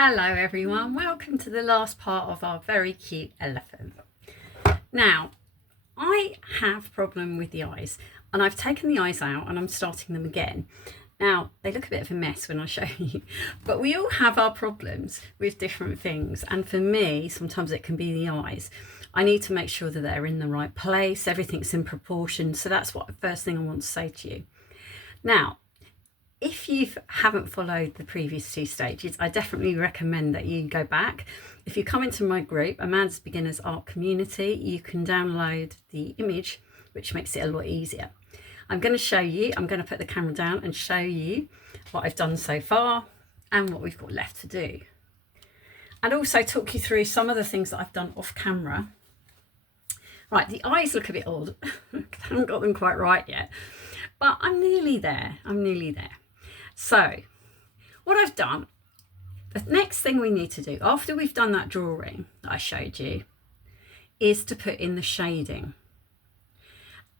Hello everyone, welcome to the last part of our very cute elephant. Now, I have a problem with the eyes and I've taken the eyes out and I'm starting them again. Now, they look a bit of a mess when I show you, but we all have our problems with different things, and for me, sometimes it can be the eyes. I need to make sure that they're in the right place, everything's in proportion, so that's what the first thing I want to say to you. Now, if you haven't followed the previous two stages, I definitely recommend that you go back. If you come into my group, Amanda's Beginners Art Community, you can download the image, which makes it a lot easier. I'm going to show you, I'm going to put the camera down and show you what I've done so far and what we've got left to do. And also talk you through some of the things that I've done off camera. Right, the eyes look a bit odd. I haven't got them quite right yet, but I'm nearly there. So what I've done, the next thing we need to do after we've done that drawing that I showed you is to put in the shading.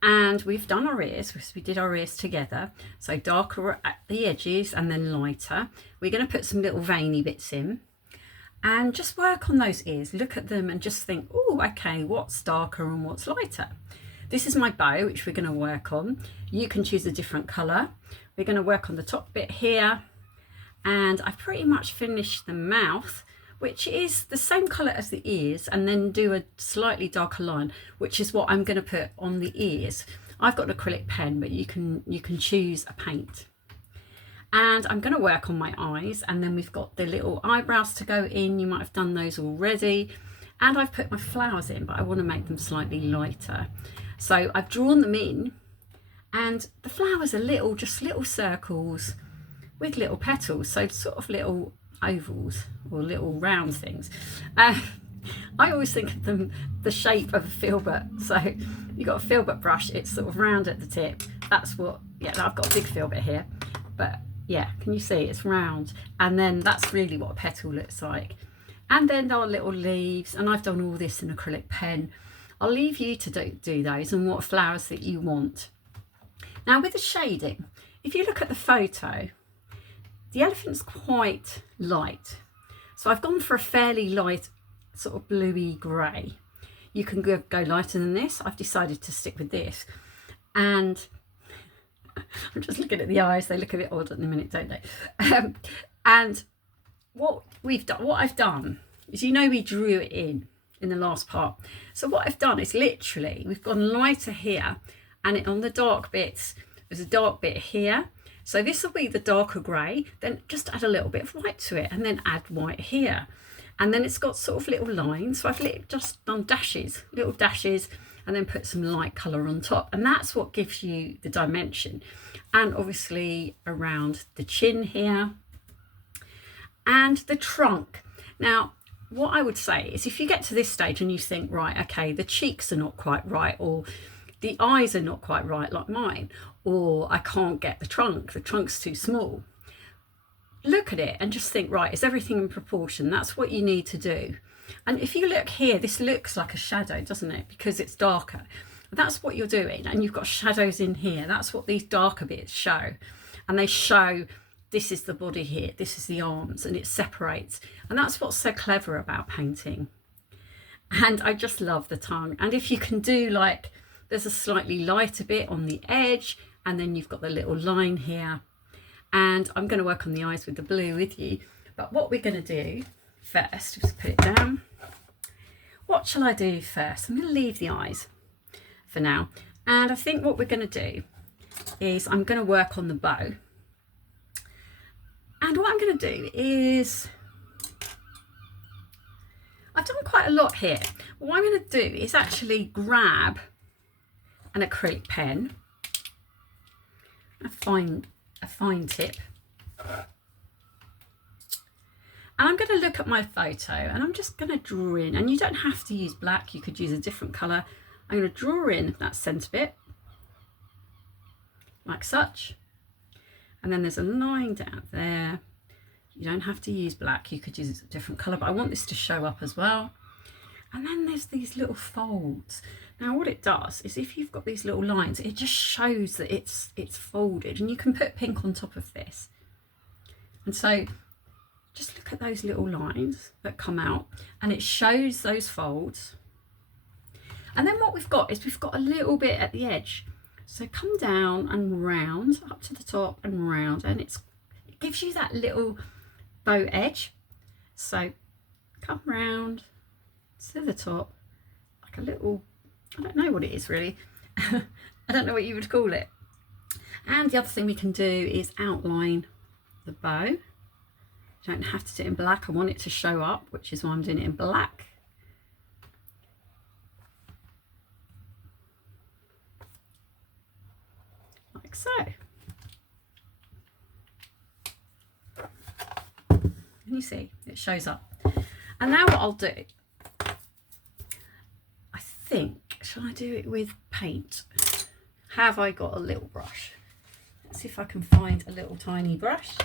And we've done our ears, because we did our ears together. So darker at the edges and then lighter. We're going to put some little veiny bits in and just work on those ears. Look at them and just think, oh, okay, what's darker and what's lighter? This is my bow, which we're going to work on. You can choose a different colour. We're going to work on the top bit here. And I've pretty much finished the mouth, which is the same colour as the ears, and then do a slightly darker line, which is what I'm going to put on the ears. I've got an acrylic pen, but you can choose a paint. And I'm going to work on my eyes, and then we've got the little eyebrows to go in. You might have done those already. And I've put my flowers in, but I want to make them slightly lighter. So I've drawn them in, and the flowers are just little circles with little petals, so sort of little ovals or little round things. I always think of them the shape of a filbert. So you've got a filbert brush, it's sort of round at the tip. That's what, yeah, I've got a big filbert here, but yeah, can you see it's round? And then that's really what a petal looks like. And then there are little leaves, and I've done all this in acrylic pen. I'll leave you to do those and what flowers that you want. Now with the shading, if you look at the photo, the elephant's quite light. So I've gone for a fairly light sort of bluey grey. You can go lighter than this. I've decided to stick with this. And I'm just looking at the eyes. They look a bit odd at the minute, don't they? And what I've done is, you know, we drew it in the last part. So what I've done is literally, we've gone lighter here, and on the dark bits, there's a dark bit here. So this will be the darker grey, then just add a little bit of white to it, and then add white here. And then it's got sort of little lines. So I've just done little dashes, and then put some light colour on top. And that's what gives you the dimension. And obviously around the chin here and the trunk. Now, what I would say is, if you get to this stage and you think, right, okay, the cheeks are not quite right, or the eyes are not quite right like mine, or I can't get the trunk's too small. Look at it and just think, right, is everything in proportion? That's what you need to do. And if you look here, this looks like a shadow, doesn't it? Because it's darker. That's what you're doing. And you've got shadows in here. That's what these darker bits show. And they show, this is the body here, this is the arms, and it separates. And that's what's so clever about painting. And I just love the tongue. And if you can do, like, there's a slightly lighter bit on the edge, and then you've got the little line here. And I'm going to work on the eyes with the blue with you. But what we're going to do first, just put it down. What shall I do first? I'm going to leave the eyes for now. And I think what we're going to do is, I'm going to work on the bow. And what I'm going to do is, I've done quite a lot here. What I'm going to do is actually grab an acrylic pen, a fine tip, and I'm going to look at my photo, and I'm just going to draw in, and you don't have to use black, you could use a different colour. I'm going to draw in that centre bit like such, and then there's a line down there. You don't have to use black, you could use a different colour, but I want this to show up as well. And then there's these little folds. Now what it does is, if you've got these little lines, it just shows that it's folded, and you can put pink on top of this. And so just look at those little lines that come out, and it shows those folds. And then what we've got is we've got a little bit at the edge. So come down and round, up to the top and round, and it gives you that little bow edge. So come round to the top, like a little, I don't know what it is really. I don't know what you would call it. And the other thing we can do is outline the bow. You don't have to do it in black. I want it to show up, which is why I'm doing it in black. Like so. And you see, it shows up. And now what I'll do, I think, shall I do it with paint? Have I got a little brush? Let's see if I can find a little tiny brush.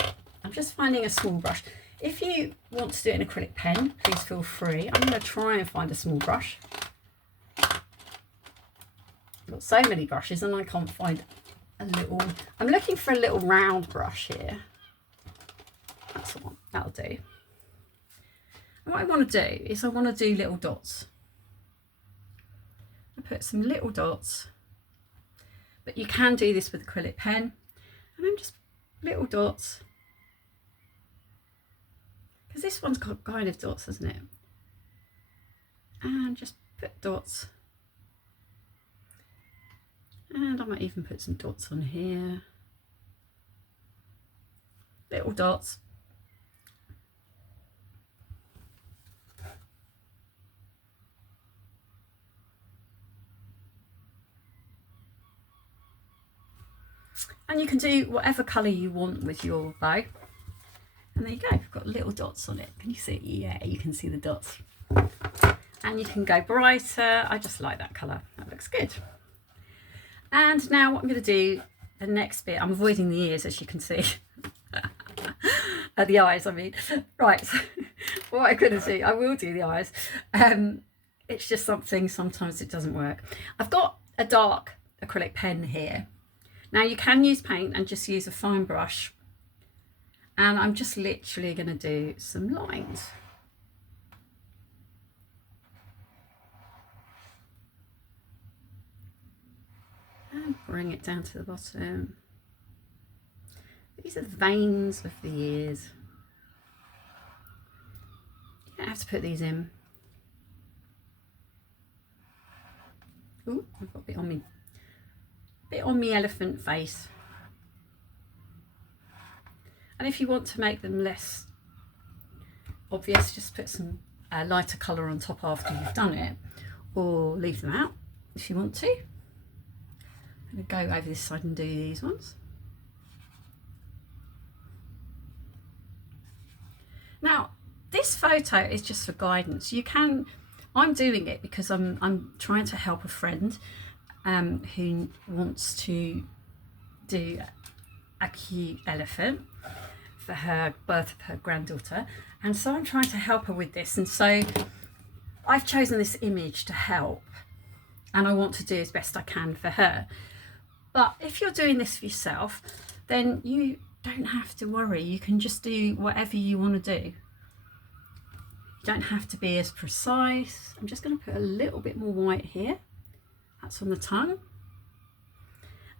I'm just finding a small brush. If you want to do it in acrylic pen, please feel free. I'm going to try and find a small brush. I've got so many brushes and I can't find a little. I'm looking for a little round brush here. That's the one. That'll do. And what I want to do is I want to do little dots. I put some little dots, but you can do this with acrylic pen. And I'm just little dots. Because this one's got kind of dots, hasn't it? And just put dots. And I might even put some dots on here. Little dots. And you can do whatever colour you want with your bow. And there you go, we've got little dots on it. Can you see? Yeah, you can see the dots. And you can go brighter. I just like that colour. That looks good. And now what I'm going to do, the next bit, I'm avoiding the ears, as you can see. The eyes, I mean. Right, so what I'm going to do, I will do the eyes. It's just something, sometimes it doesn't work. I've got a dark acrylic pen here. Now you can use paint and just use a fine brush. And I'm just literally going to do some lines. And bring it down to the bottom. These are the veins of the ears. You don't have to put these in. Ooh, I've got a bit on me. Bit on me elephant face. And if you want to make them less obvious, just put some lighter colour on top after you've done it, or leave them out if you want to. I'm going to go over this side and do these ones. Now, this photo is just for guidance. You can, I'm doing it because I'm trying to help a friend who wants to do a cute elephant for her birth of her granddaughter, and so I'm trying to help her with this, and so I've chosen this image to help, and I want to do as best I can for her. But if you're doing this for yourself, then you don't have to worry. You can just do whatever you want to do. You don't have to be as precise. I'm just going to put a little bit more white here. That's on the tongue.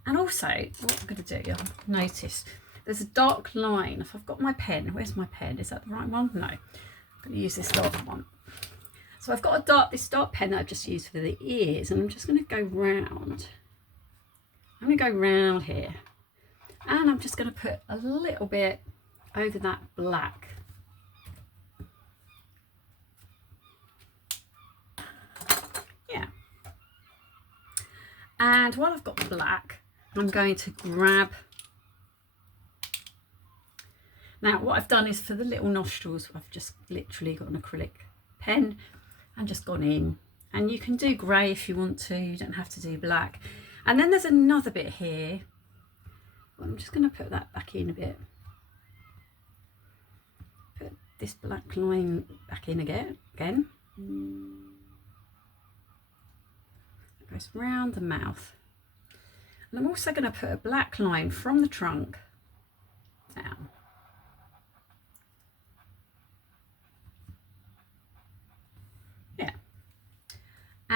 And also, what I'm going to do, you'll notice there's a dark line. If I've got my pen, where's my pen? Is that the right one? No, I'm going to use this dark one. So I've got this dark pen that I've just used for the ears, and I'm just going to go round. I'm going to go round here, and I'm just going to put a little bit over that black. Yeah. And while I've got black, I'm going to grab. Now what I've done is for the little nostrils, I've just literally got an acrylic pen and just gone in. And you can do grey if you want to, you don't have to do black. And then there's another bit here. Well, I'm just going to put that back in a bit. Put this black line back in again. It goes round the mouth. And I'm also going to put a black line from the trunk down.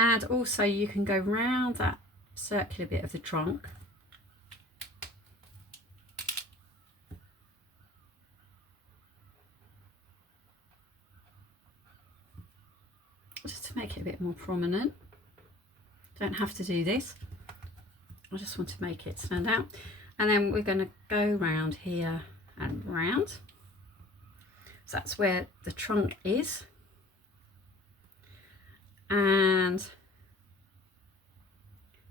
And also you can go round that circular bit of the trunk. Just to make it a bit more prominent. Don't have to do this. I just want to make it stand out. And then we're going to go round here and round. So that's where the trunk is. And as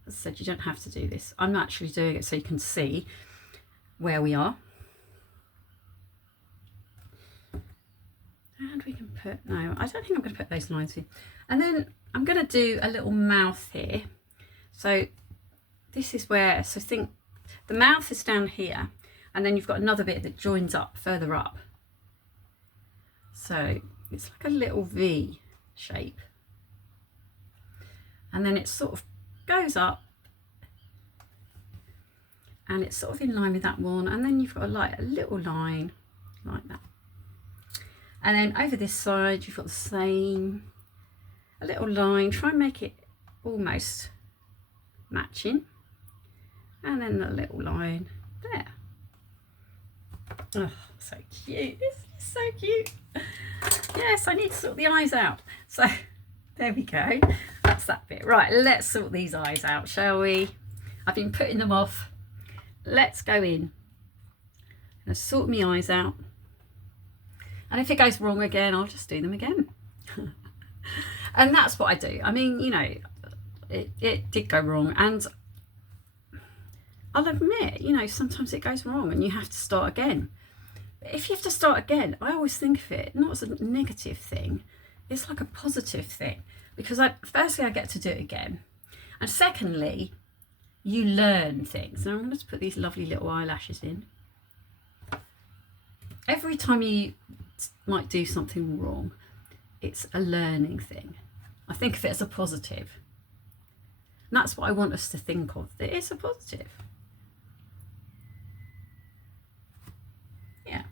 I said, you don't have to do this. I'm actually doing it so you can see where we are. And we can put, no, I don't think I'm going to put those lines in. And then I'm going to do a little mouth here. So this is where, so think the mouth is down here, and then you've got another bit that joins up further up. So it's like a little V shape. And then it sort of goes up and it's sort of in line with that one. And then you've got like a little line like that. And then over this side, you've got the same, a little line. Try and make it almost matching. And then the little line there. Oh, so cute. This is so cute. Yes, I need to sort the eyes out. So there we go. That's that bit. Right, let's sort these eyes out, shall we? I've been putting them off. Let's go in. I'm going to sort my eyes out. And if it goes wrong again, I'll just do them again. And that's what I do. I mean, you know, it did go wrong. And I'll admit, you know, sometimes it goes wrong and you have to start again. But if you have to start again, I always think of it not as a negative thing. It's like a positive thing. Because firstly, I get to do it again. And secondly, you learn things. Now I'm going to put these lovely little eyelashes in. Every time you might do something wrong, it's a learning thing. I think of it as a positive. And that's what I want us to think of. That it's a positive. Yeah.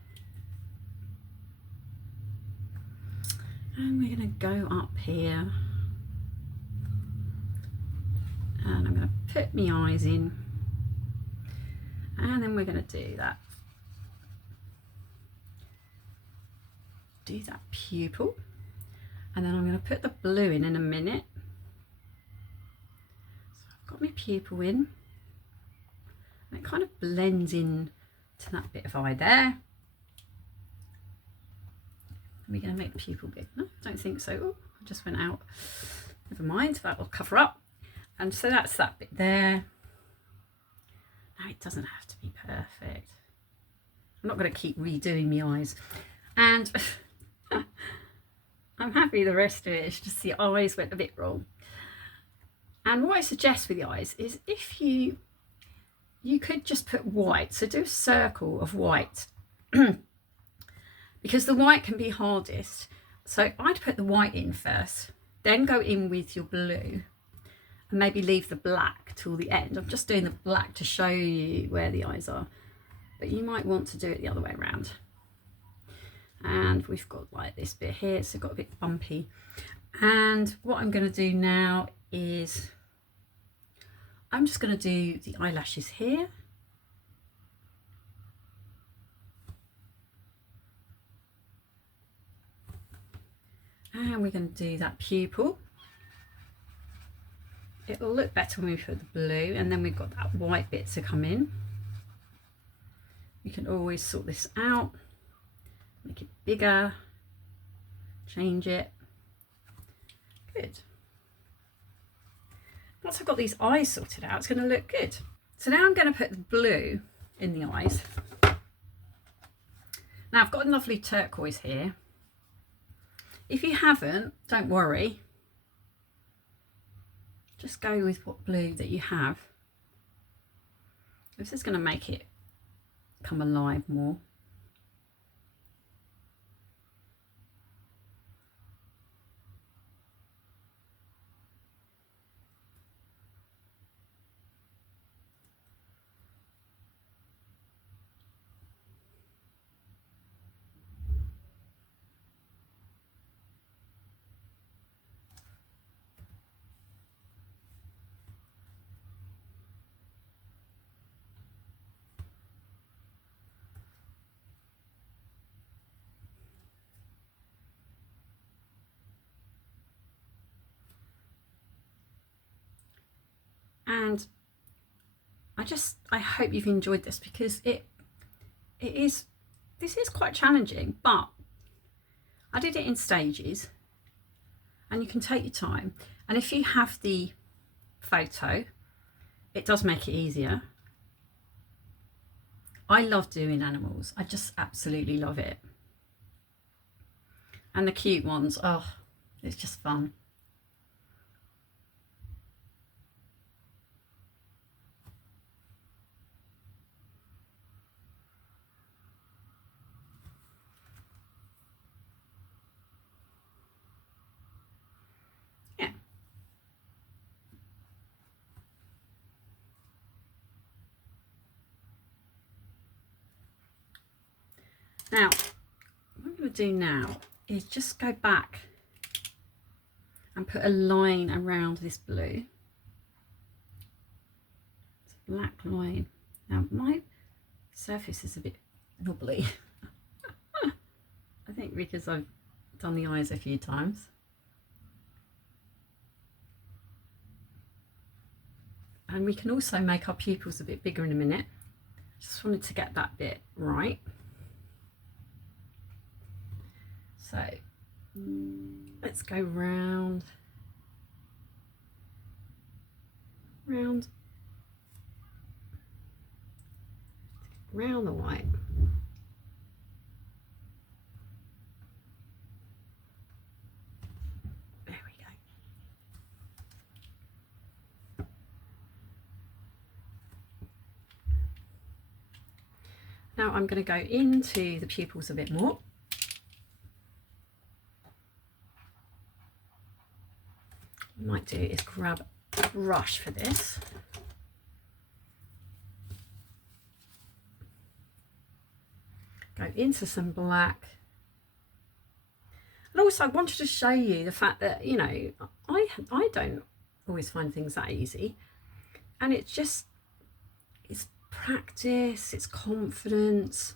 And we're going to go up here. And I'm going to put my eyes in. And then we're going to do that. Do that pupil. And then I'm going to put the blue in a minute. So I've got my pupil in. And it kind of blends in to that bit of eye there. Are we going to make the pupil big? No, I don't think so. Oh, I just went out. Never mind, that will cover up. And so that's that bit there. Now it doesn't have to be perfect. I'm not going to keep redoing my eyes. And I'm happy the rest of it is just the eyes went a bit wrong. And what I suggest with the eyes is if you could just put white. So do a circle of white. Because the white can be hardest. So I'd put the white in first. Then go in with your blue. And maybe leave the black till the end. I'm just doing the black to show you where the eyes are. But you might want to do it the other way around. And we've got like this bit here, so it got a bit bumpy. And what I'm going to do now is I'm just going to do the eyelashes here. And we're going to do that pupil. It'll look better when we put the blue, and then we've got that white bit to come in. You can always sort this out, make it bigger, change it. Good. Once I've got these eyes sorted out, it's going to look good. So now I'm going to put the blue in the eyes. Now I've got a lovely turquoise here. If you haven't, don't worry. Just go with what blue that you have. This is going to make it come alive more. And I hope you've enjoyed this, because this is quite challenging, but I did it in stages, and you can take your time. And if you have the photo, it does make it easier. I love doing animals. I just absolutely love it. And the cute ones, oh, it's just fun. Yeah. Now, what I'm going to do now is just go back and put a line around this blue. It's a black line. Now, my surface is a bit wobbly. I think because I've done the eyes a few times. And we can also make our pupils a bit bigger in a minute. Just wanted to get that bit right. So let's go round, round, round the white. There we go. Now I'm going to go into the pupils a bit more. What I might do is grab a brush for this. Go into some black. And also I wanted to show you the fact that, you know, I don't always find things that easy. And it's practice, it's confidence.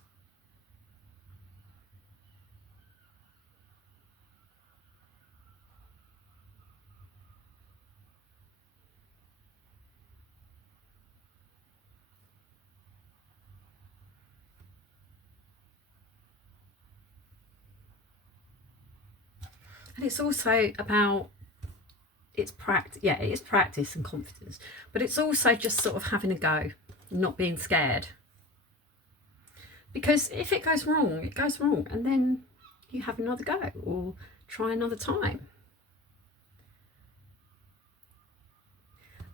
And it's also about, it's practice. Yeah, it is practice and confidence, but it's also just sort of having a go, not being scared. Because if it goes wrong, it goes wrong, and then you have another go or try another time.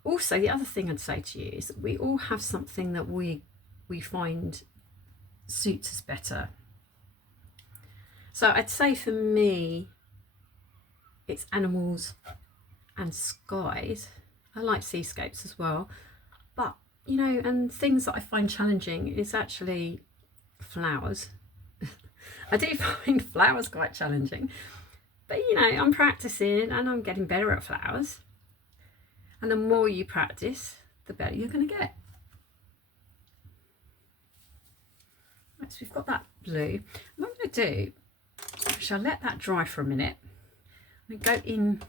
Also, the other thing I'd say to you is that we all have something that we find suits us better. So I'd say for me, it's animals and skies. I like seascapes as well, but you know, and things that I find challenging is actually flowers. I do find flowers quite challenging, but you know, I'm practicing and I'm getting better at flowers, and the more you practice, the better you're going to get. Right, so we've got that blue. What I'm going to do, I shall let that dry for a minute. I'm going to go in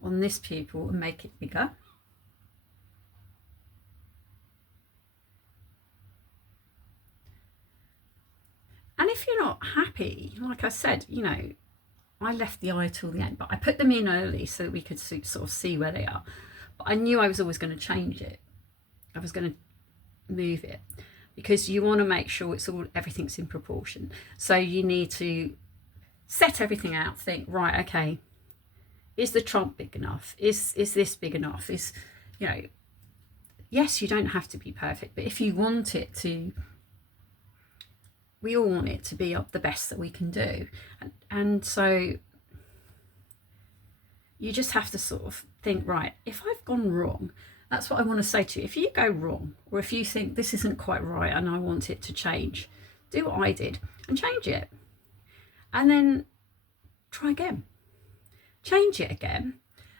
on this pupil and make it bigger. And if you're not happy, like I said, you know, I left the eye till the end, but I put them in early so that we could sort of see where they are. But I knew I was always going to change it. I was going to move it, because you want to make sure everything's in proportion. So you need to set everything out, think, right, okay, is the trunk big enough? Is this big enough? You know, yes, you don't have to be perfect, but if you want it to, we all want it to be up the best that we can do. And so you just have to sort of think, right, if I've gone wrong, that's what I want to say to you. If you go wrong, or if you think this isn't quite right and I want it to change, do what I did and change it. And then try again. Change it again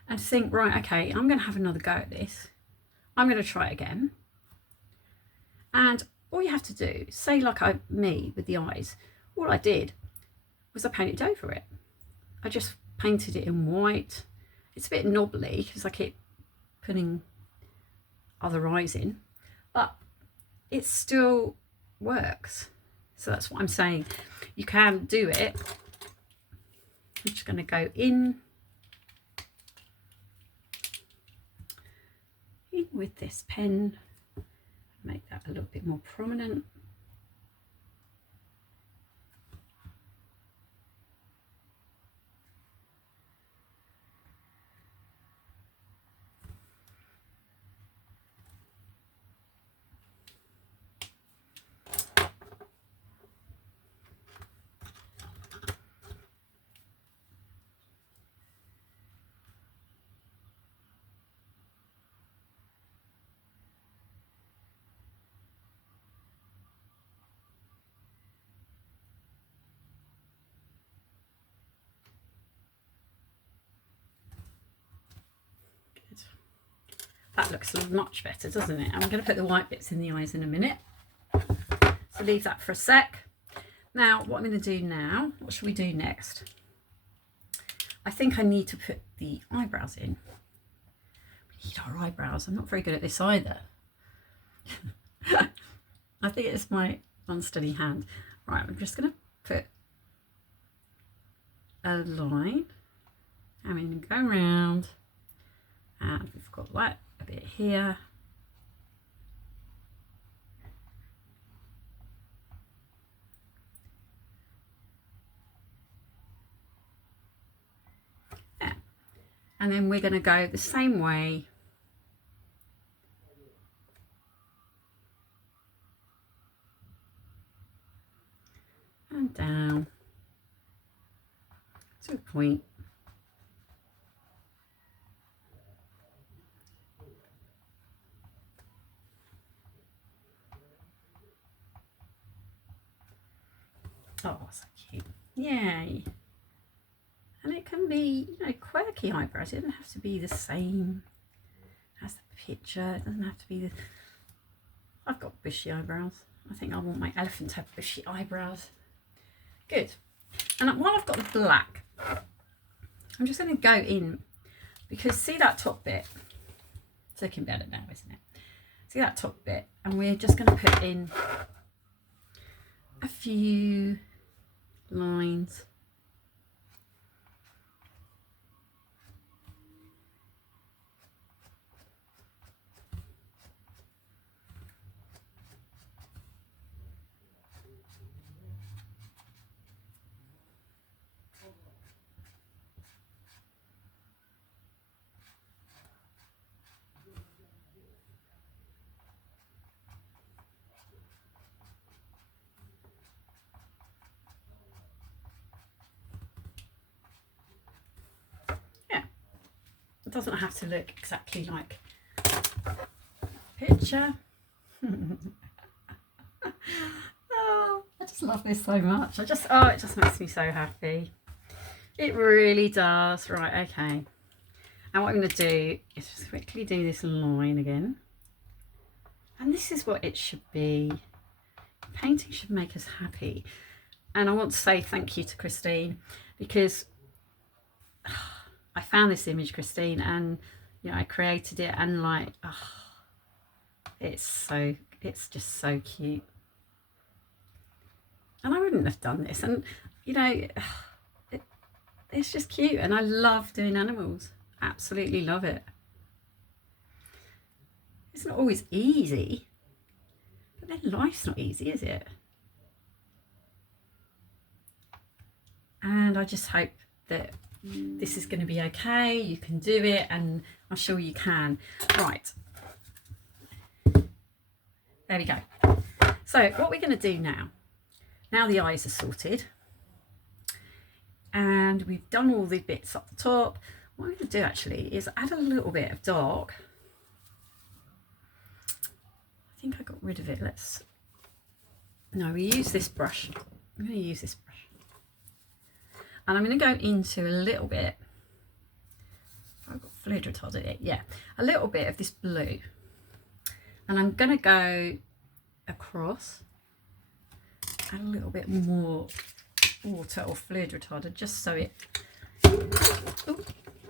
and think, right, okay, I'm going to have another go at this. I'm going to try it again. And all you have to do, say like me with the eyes, all I did was I painted over it. I just painted it in white. It's a bit knobbly because I keep putting other eyes in, but it still works. So that's what I'm saying. You can do it. I'm just going to go in with this pen, make that a little bit more prominent. That looks much better, doesn't it? I'm going to put the white bits in the eyes in a minute. So leave that for a sec. Now, what I'm going to do now, what should we do next? I think I need to put the eyebrows in. We need our eyebrows. I'm not very good at this either. I think it's my unsteady hand. Right, I'm just going to put a line. I'm going to go around. And we've got that a bit here. Yeah. And then we're going to go the same way and down to a point. Oh, so cute. Yay. And it can be, you know, quirky eyebrows. It doesn't have to be the same as the picture. It doesn't have to be the... I've got bushy eyebrows. I think I want my elephant to have bushy eyebrows. Good. And while I've got the black, I'm just going to go in, because see that top bit? It's looking better now, isn't it? See that top bit? And we're just going to put in a few lines. It doesn't have to look exactly like picture. Oh, I just love this so much. It just makes me so happy. It really does. Right, okay. And what I'm going to do is just quickly do this line again. And this is what it should be. Painting should make us happy. And I want to say thank you to Christine, because I found this image, Christine, and you know, I created it, and like, oh, it's just so cute. And I wouldn't have done this, and you know, it's just cute, and I love doing animals. Absolutely love it. It's not always easy, but then life's not easy, is it? And I just hope that this is going to be okay. You can do it, and I'm sure you can. Right. There we go. So what we're going to do now the eyes are sorted, and we've done all the bits up the top, what I'm going to do actually is add a little bit of dark. I think I got rid of it. No, we use this brush. I'm going to use this brush. And I'm going to go into a little bit. I've got fluid retardant it. Yeah, a little bit of this blue. And I'm going to go across, add a little bit more water or fluid retardant, just so it... Ooh,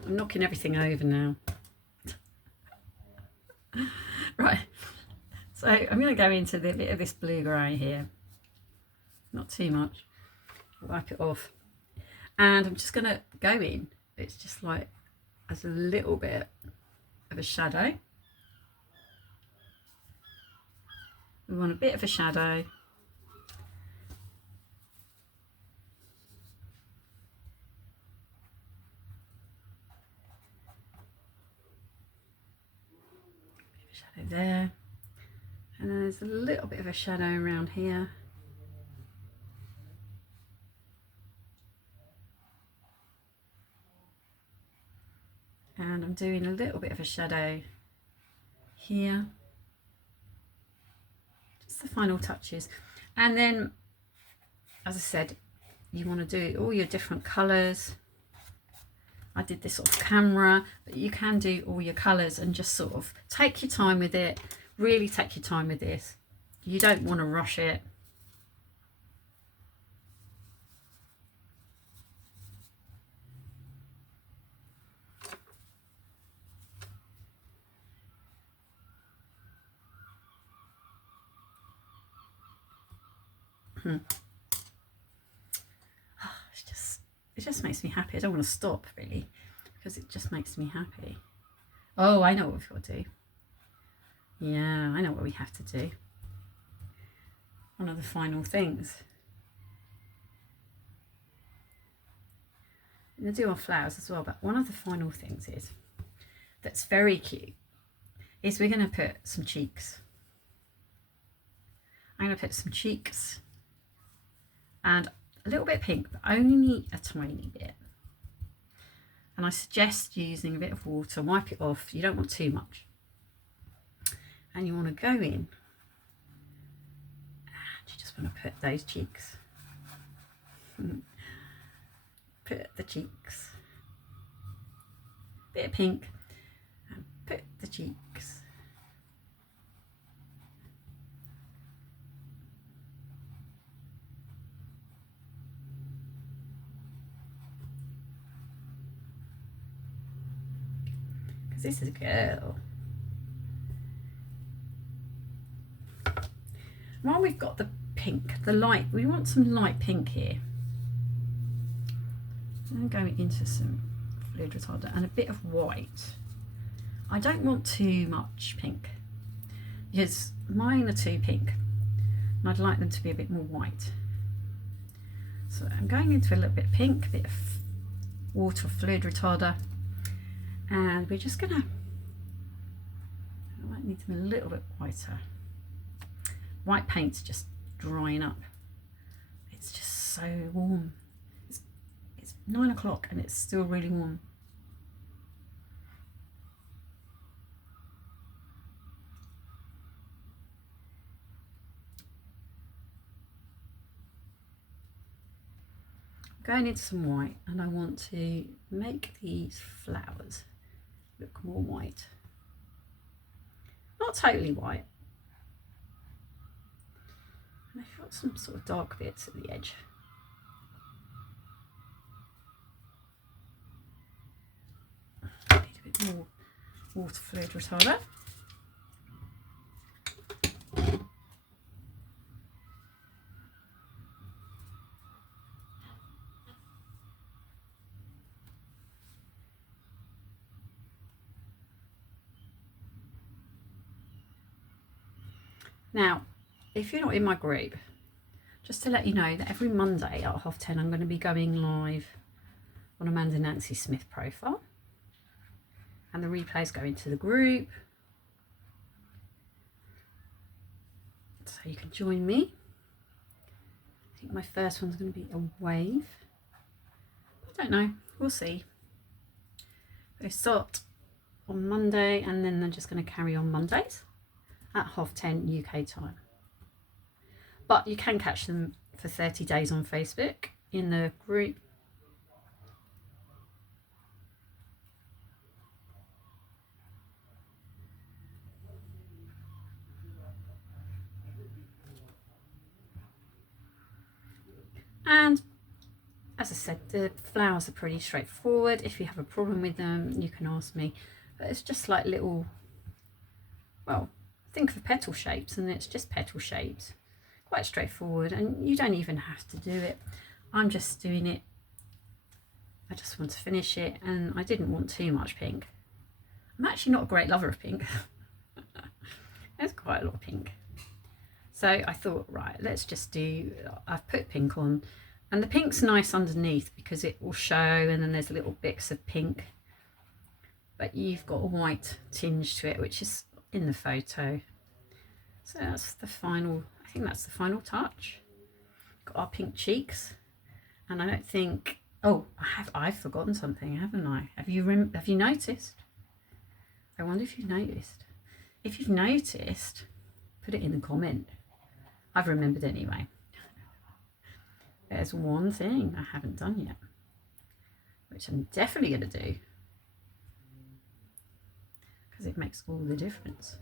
I'm knocking everything over now. Right, so I'm going to go into the bit of this blue grey here, not too much, wipe it off, and I'm just going to go in, it's just like as a little bit of a shadow. We want a bit of a shadow. Shadow there, and then there's a little bit of a shadow around here. And I'm doing a little bit of a shadow here. Just the final touches. And then, as I said, you want to do all your different colours. I did this off camera, but you can do all your colours and just sort of take your time with it. Really take your time with this. You don't want to rush it. It just makes me happy. I don't want to stop really, because it just makes me happy. Oh, I know what we've got to do. Yeah, I know what we have to do. One of the final things. I'm going to do our flowers as well, but one of the final things is, that's very cute, is we're going to put some cheeks. I'm going to put some cheeks and a little bit of pink, but only a tiny bit. And I suggest using a bit of water, wipe it off. You don't want too much. And you want to go in and you just want to put those cheeks. Put the cheeks. Bit of pink and put the cheeks. This is a girl. While we've got the pink, the light, we want some light pink here. I'm going into some fluid retarder and a bit of white. I don't want too much pink because mine are too pink and I'd like them to be a bit more white. So I'm going into a little bit of pink, a bit of water fluid retarder. And we're just gonna, I might need them a little bit whiter. White paint's just drying up. It's just so warm. It's 9 o'clock and it's still really warm. I'm going into some white and I want to make these flowers look more white. Not totally white. And I've got some sort of dark bits at the edge. Need a bit more water fluid retarder. Now, if you're not in my group, just to let you know that every Monday at 10:30 I'm going to be going live on Amanda Nancy Smith profile. And the replays go into the group. So you can join me. I think my first one's going to be a wave. I don't know, we'll see. They start on Monday and then they're just going to carry on Mondays at 10:30 UK time. But you can catch them for 30 days on Facebook in the group. And as I said, the flowers are pretty straightforward. If you have a problem with them, you can ask me. But it's just like little well, think of petal shapes, and it's just petal shapes. Quite straightforward, and you don't even have to do it. I'm just doing it. I just want to finish it, and I didn't want too much pink. I'm actually not a great lover of pink. There's quite a lot of pink. So I thought, right, let's just do, I've put pink on, and the pink's nice underneath because it will show, and then there's little bits of pink. But you've got a white tinge to it, which is in the photo. So that's the final, I think that's the final touch. Got our pink cheeks, and I don't think, oh, I've forgotten something, haven't I? Have you noticed? I wonder if you've noticed. If you've noticed, put it in the comment. I've remembered anyway. There's one thing I haven't done yet, which I'm definitely going to do, because it makes all the difference.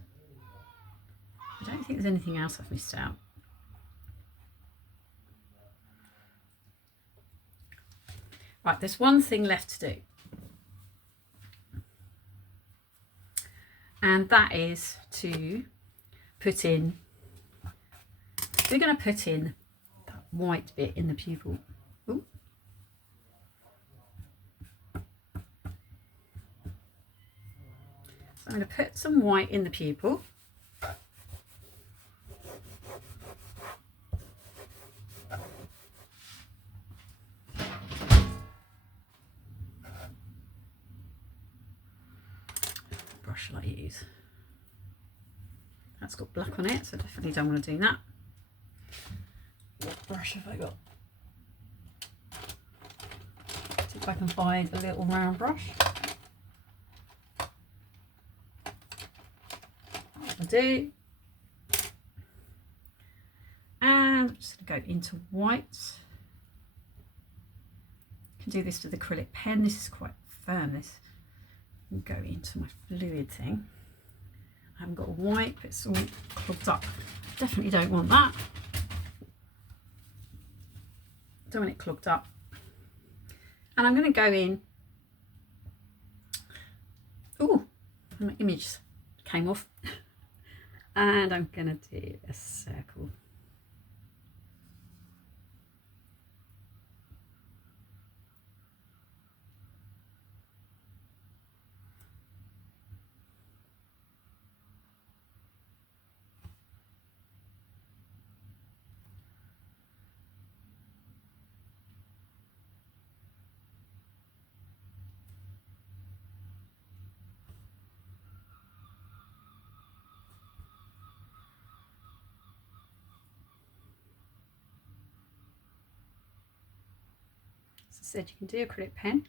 I don't think there's anything else I've missed out. Right, there's one thing left to do. And that is to put in, we're going to put in that white bit in the pupil. Ooh. So I'm going to put some white in the pupil. Brush shall I use? That's got black on it, so definitely don't want to do that. What brush have I got? See if I can find a little round brush. I do. And I'm just going to go into white. I can do this with acrylic pen. This is quite firm, this. And go into my fluid thing. I haven't got a white, but it's all clogged up. Definitely don't want that. Don't want it clogged up. And I'm going to go in. Oh, my image came off. And I'm going to do a circle. As I said, you can do acrylic pen.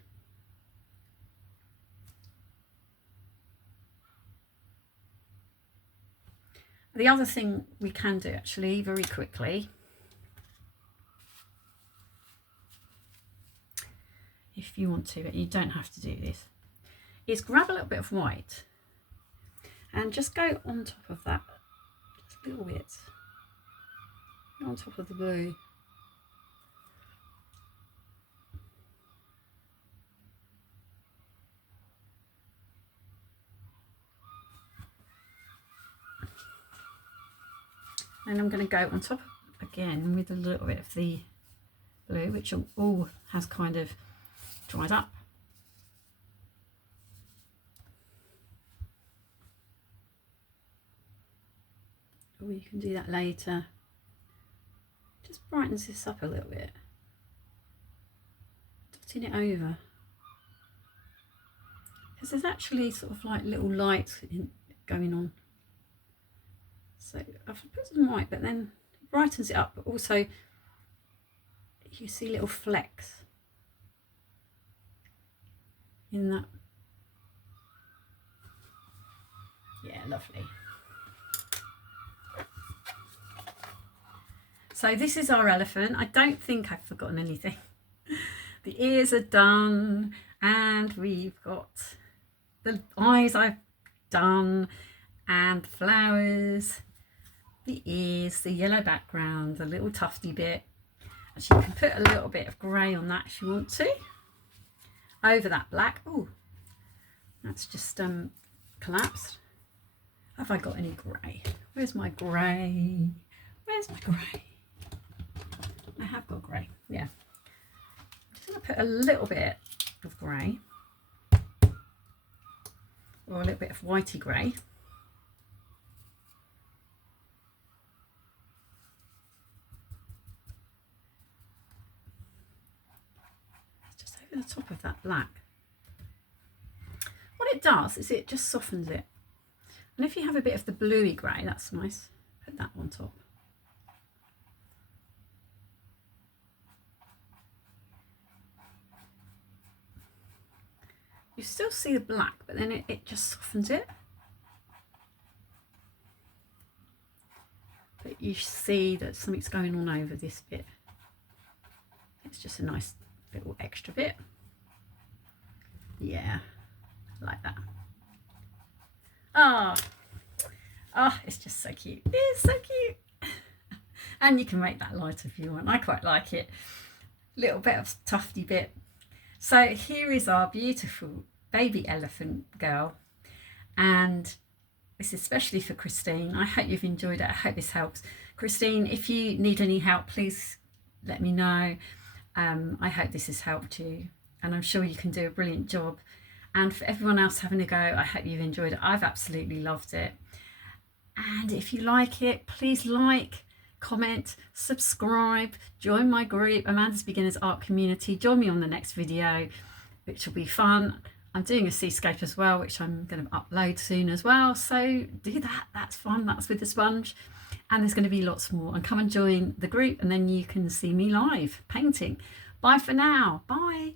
The other thing we can do actually very quickly, if you want to, but you don't have to do this, is grab a little bit of white and just go on top of that, just a little bit, on top of the blue. And I'm going to go on top again with a little bit of the blue, which all has kind of dried up. Or you can do that later. Just brightens this up a little bit. Dotting it over. Because there's actually sort of like little lights going on. So I've put some white, but then it brightens it up, but also you see little flecks in that. Yeah, lovely. So this is our elephant. I don't think I've forgotten anything. The ears are done, and we've got the eyes I've done, and flowers, the ears, the yellow background, the little tufty bit. And she can put a little bit of grey on that if you want to, over that black. Oh, that's just collapsed. Have I got any grey? Where's my grey? Where's my grey? I have got grey, yeah. I'm just going to put a little bit of grey, or a little bit of whitey grey. Just over the top of that black. What it does is it just softens it. And if you have a bit of the bluey grey, that's nice. Put that on top. You still see the black, but then it just softens it. But you see that something's going on over this bit. It's just a nice little extra bit. Yeah, like that. Oh, it's just so cute. It's so cute. And you can make that lighter if you want. I quite like it. Little bit of tufty bit. So here is our beautiful baby elephant girl. And this is especially for Christine. I hope you've enjoyed it. I hope this helps. Christine, if you need any help, please let me know. I hope this has helped you. And I'm sure you can do a brilliant job. And for everyone else having a go, I hope you've enjoyed it. I've absolutely loved it. And if you like it, please like, comment, subscribe, join my group, Amanda's Beginner's Art Community. Join me on the next video, which will be fun. I'm doing a seascape as well, which I'm going to upload soon as well. So do that. That's fun. That's with the sponge. And there's going to be lots more. And come and join the group, and then you can see me live painting. Bye for now. Bye.